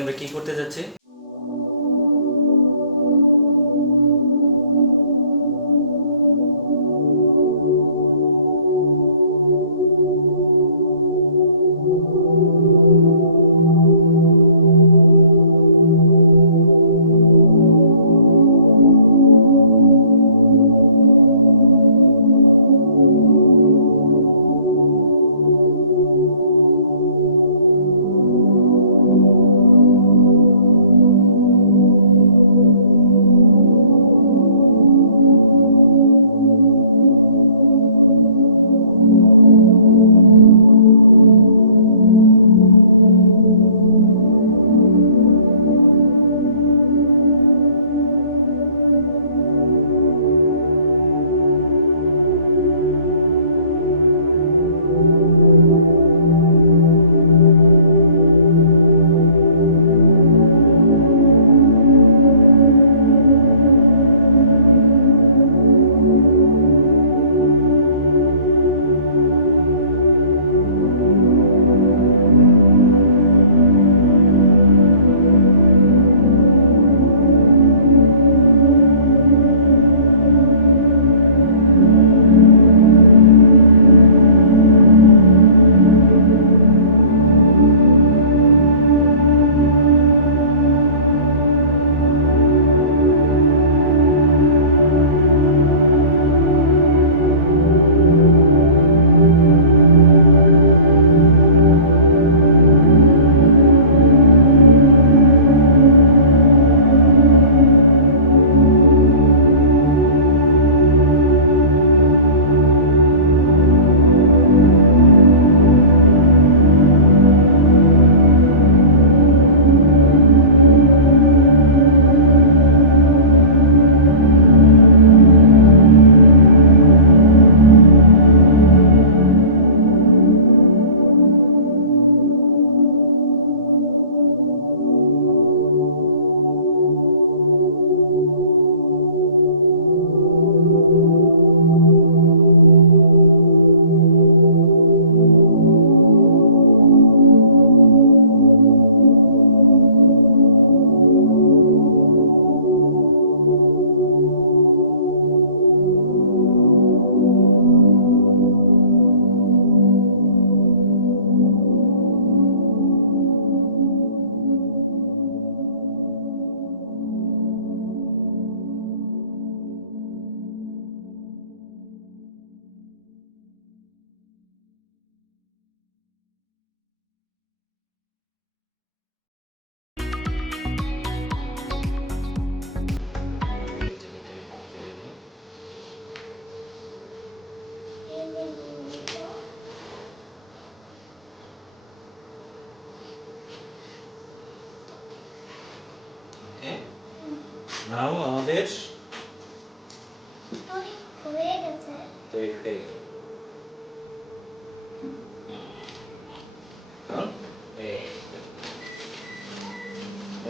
আমরা কি করতে যাচ্ছি? নাও আমাদের তৈরি হয়ে গেল।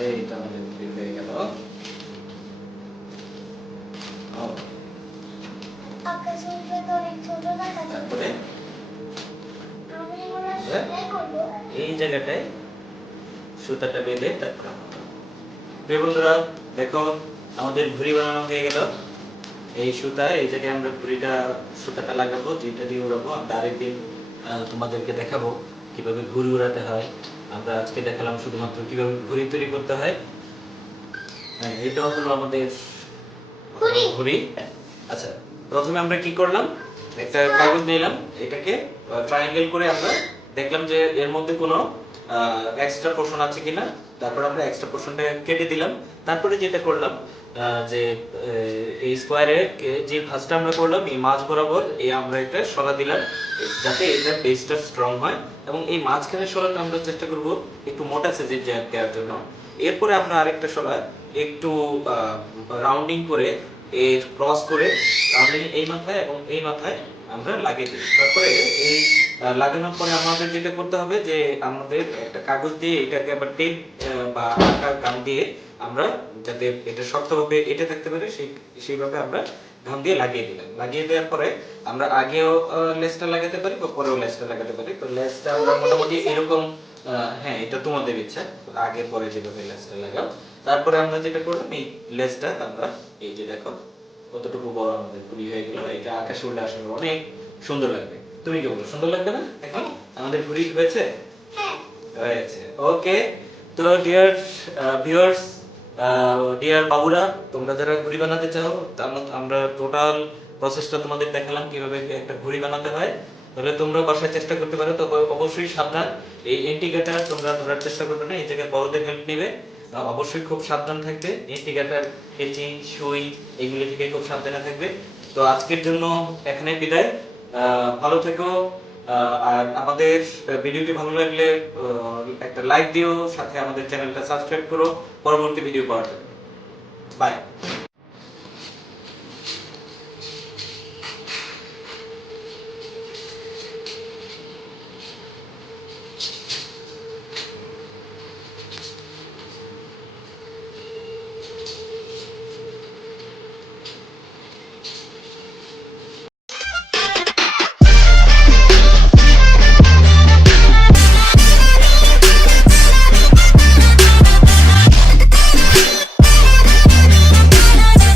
এই তো আমাদের তৈরি হয়ে গেল। তারপরে এই জায়গাটায় সুতাটা বেঁধে তারপরে বন্ধুরা দেখো আমাদের ঘুড়ি বানানো হয়ে গেল। এই সুতা এই জায়গায় আমরা সুতাটা লাগাবো, যেটা দিয়ে উড়াবো। আমরা আরেকদিন তোমাদেরকে দেখাবো কিভাবে ঘুড়ি উড়াতে হয়। আমরা আজকে দেখালাম শুধুমাত্র কিভাবে ঘুড়ি তৈরি করতে হয়। এটা হলো আমাদের ঘুড়ি। আচ্ছা, প্রথমে আমরা কি করলাম, একটা কাগজ নিলাম, এটাকে ট্রায়াঙ্গেল করে আমরা দেখলাম যে এর মধ্যে কোনো এক্সট্রা পোরশন আছে কিনা। তারপর আমরা এক্সট্রা পোরশনটা কেটে দিলাম। তারপরে যেটা করলাম যে এই স্কোয়ারে যে ভাঁজটা আমরা করলাম এই মাঝ বরাবর আমরা এটা সরা দিলাম, যাতে এটা বেসটা স্ট্রং হয়। এবং এই মাঝখানে সরাটা আমরা চেষ্টা করব একটু মোটা সাইজের দেওয়ার জন্য। এরপরে আমরা আরেকটা সরা একটু রাউন্ডিং করে এর ক্রস করে রাউন্ডিং এই মাথায় এবং এই মাথায় আমরা লাগিয়ে দিই। তারপরে এই লাগানোর পরে আমাদের যেটা করতে হবে যে আমাদের একটা কাগজ দিয়ে এটাকে আবার টেপ বা আকার গাম দিয়ে আমরা যাতে এটা শক্তভাবে এটা থাকতে পারে সেইভাবে আমরা গাম দিয়ে লাগিয়ে দিলাম। লাগিয়ে দেওয়ার পরে আমরা আগেও লেসটা লাগাতে পারি বা পরেও লেসটা লাগাতে পারি। তো লেসটা আমরা মোটামুটি এরকম হ্যাঁ, এটা তোমাদের ইচ্ছা, আগে পরে যেভাবে লেসটা লাগাও। তারপরে আমরা যেটা করলাম, এই লেসটা আমরা এই যে দেখো কতটুকু বড় আমাদের ঘুড়ি হয়ে গেল। এটা আকাশে উড়লে আসলে অনেক সুন্দর লাগবে। তুমি কি বলো, সুন্দর লাগবে না এখন আমাদের ঘুড়ি হয়েছে? হয়েছে, ওকে। তো ডিয়ার ভিউয়ার্স, ডিয়ার বাবুরা, তোমরা যারা ঘুড়ি বানাতে চাও, আমরা টোটাল প্রসেসটা তোমাদের দেখালাম কিভাবে একটা ঘুড়ি বানাতে হয়। তাহলে তোমরা বাসায় চেষ্টা করতে পারো, তবে অবশ্যই সাবধান। এই ইন্ডিকেটর তোমরা ধরার চেষ্টা করবে না, এই জায়গায় বড়দের হেল্প নেবে। অবশ্যই খুব সাবধান থাকবে, ইন্ডিকেটর, কেচি, সুই এগুলি থেকে খুব সাবধানে থাকবে। তো আজকের জন্য এখানে বিদায়। ভালো থেকো। আর আমাদের ভিডিওটি ভালো লাগলে একটা লাইক দিও, সাথে আমাদের চ্যানেলটা সাবস্ক্রাইব করো পরবর্তী ভিডিও পাওয়ার জন্য। বাই।